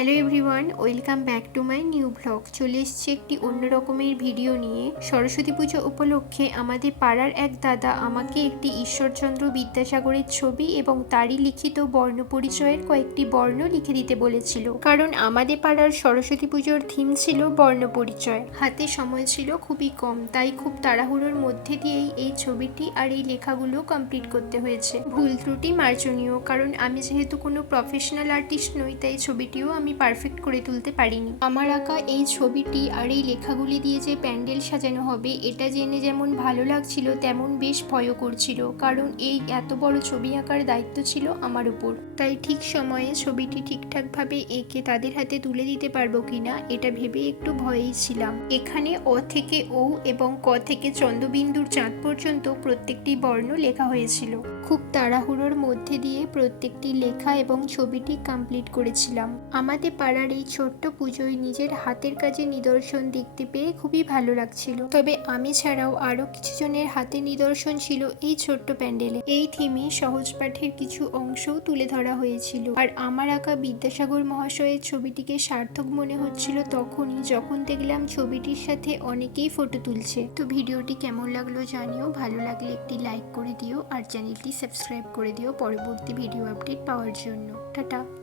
Hello everyone, welcome back to my new blog. চলে এসেছি একটি অন্য রকমের ভিডিও নিয়ে। সরস্বতী পুজো উপলক্ষে আমাদের পাড়ার এক দাদা আমাকে একটি ঈশ্বরচন্দ্র বিদ্যাসাগরের ছবি এবং তারই লিখিত বর্ণ পরিচয়ের কয়েকটি বর্ণ লিখে দিতে বলেছিল। কারণ আমাদের পাড়ার সরস্বতী পুজোর থিম ছিল বর্ণ পরিচয়। হাতে সময় ছিল খুবই কম, তাই খুব তাড়াহুড়োর মধ্যে দিয়েই এই ছবিটি আর এই লেখাগুলো কমপ্লিট করতে হয়েছে। ভুল ত্রুটি মার্জনীয়, কারণ আমি যেহেতু কোনো প্রফেশনাল আর্টিস্ট নই, তাই ছবিটিও আমি পারফেক্ট করে তুলতে পারিনি। আমার আঁকা এই ছবিটি আর এই লেখাগুলি দিয়ে যে প্যান্ডেল সাজানো হবে, এটা জেনে যেমন ভালো লাগছিল, তেমন বেশ ভয়ও করছিল, কারণ এই এত বড় ছবি আঁকার দায়িত্ব ছিল আমার উপর। তাই ঠিক সময়ে ছবিটি ঠিকঠাকভাবে এঁকে তাদের হাতে তুলে দিতে পারব কিনা, এটা ভেবে একটু ভয়েই ছিলাম। এখানে অ থেকে ও এবং ক থেকে চন্দ্রবিন্দুর চাঁদ পর্যন্ত প্রত্যেকটি বর্ণ লেখা হয়েছিল। খুব তাড়াহুড়োর মধ্যে দিয়ে প্রত্যেকটি লেখা এবং ছবিটি কমপ্লিট করেছিলাম। আমাদের পাড়ার এই ছোট্ট পুজোয় নিজের হাতের কাজে নিদর্শন দেখতে পেয়ে খুবই ভালো লাগছিল। তবে আমি ছাড়াও আরও কিছু জনের হাতে নিদর্শন ছিল এই ছোট্ট প্যান্ডেলে। এই থিমে সহজ পাঠের কিছু অংশও তুলে ধরা হয়েছিল। আর আমার আঁকা বিদ্যাসাগর মহাশয়ের ছবিটিকে সার্থক মনে হচ্ছিল তখনই, যখন দেখলাম ছবিটির সাথে অনেকেই ফটো তুলছে। তো ভিডিওটি কেমন লাগল জানিও, ভালো লাগলে একটি লাইক করে দিও আর চ্যানেলটি সাবস্ক্রাইব করে দিও পরবর্তী ভিডিও আপডেট পাওয়ার জন্য। টাটা!